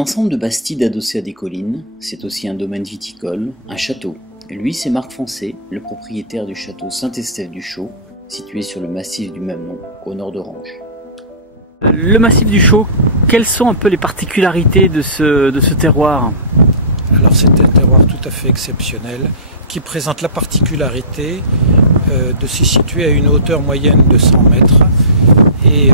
ensemble de bastides adossées à des collines, c'est aussi un domaine viticole, un château. Lui, c'est Marc Foncé, le propriétaire du château Saint-Estève-du-Chaux, situé sur le massif du même nom, au nord d'Orange. Le massif du Chaux, quelles sont un peu les particularités de ce terroir? Alors c'est un terroir tout à fait exceptionnel qui présente la particularité de s'y situer à une hauteur moyenne de 100 mètres et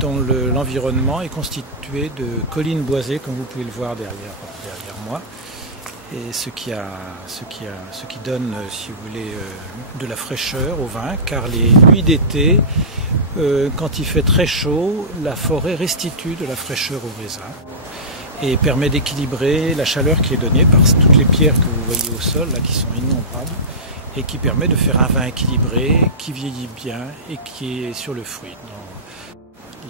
dont l'environnement est constitué de collines boisées, comme vous pouvez le voir derrière moi, et ce qui donne, si vous voulez, de la fraîcheur au vin, car les nuits d'été, quand il fait très chaud, la forêt restitue de la fraîcheur au raisin et permet d'équilibrer la chaleur qui est donnée par toutes les pierres que vous voyez au sol, là, qui sont innombrables, et qui permet de faire un vin équilibré, qui vieillit bien et qui est sur le fruit.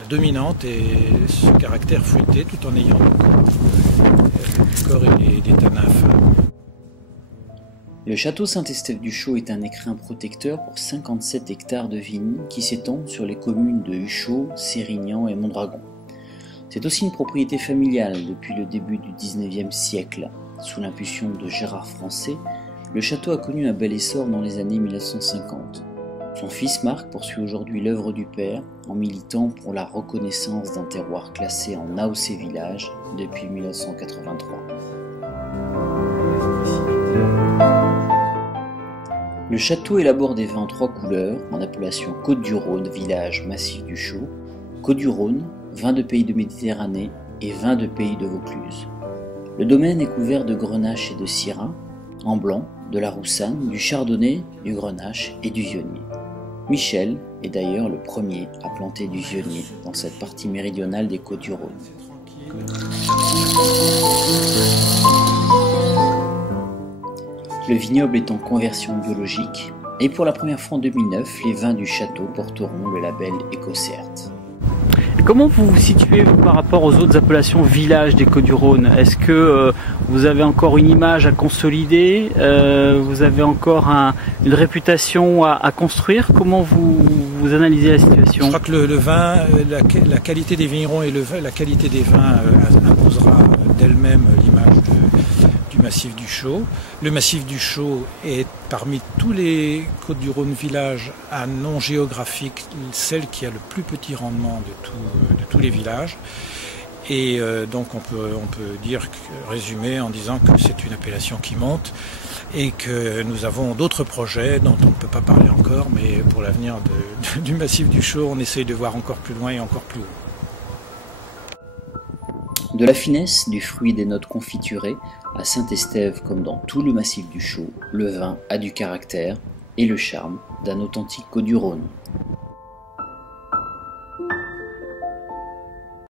La dominante est ce caractère fruité tout en ayant du corps et des tanins fins. Le château Saint-Estève-du-Chaux est un écrin protecteur pour 57 hectares de vignes qui s'étendent sur les communes de Huchot, Sérignan et Mondragon. C'est aussi une propriété familiale depuis le début du XIXe siècle. Sous l'impulsion de Gérard Francé, le château a connu un bel essor dans les années 1950. Son fils Marc poursuit aujourd'hui l'œuvre du père en militant pour la reconnaissance d'un terroir classé en AOC Village depuis 1983. Le château élabore des vins en 3 couleurs en appellation Côtes-du-Rhône, village Massif du Chaux, Côtes-du-Rhône, vin de pays de Méditerranée et vin de pays de Vaucluse. Le domaine est couvert de grenache et de syrah, en blanc, de la roussanne, du chardonnay, du grenache et du vionnier. Michel est d'ailleurs le premier à planter du vionnier dans cette partie méridionale des Côtes-du-Rhône. Le vignoble est en conversion biologique et pour la première fois en 2009, les vins du château porteront le label EcoCert. Comment vous vous situez par rapport aux autres appellations villages des Côtes-du-Rhône? Est-ce que vous avez encore une image à consolider? Vous avez encore une réputation à construire? Comment vous analysez la situation? Je crois que le vin, la qualité des vignerons et la qualité des vins imposera d'elle-même l'image du massif du Chaux. Le massif du Chaux est parmi tous les Côtes-du-Rhône villages à nom géographique celle qui a le plus petit rendement de tous les villages. Et donc on peut résumer en disant que c'est une appellation qui monte et que nous avons d'autres projets dont on ne peut pas parler encore, mais pour l'avenir du massif du Chaux, on essaye de voir encore plus loin et encore plus haut. De la finesse, du fruit des notes confiturées, à Saint-Estève comme dans tout le massif du Chaux, le vin a du caractère et le charme d'un authentique Côtes-du-Rhône.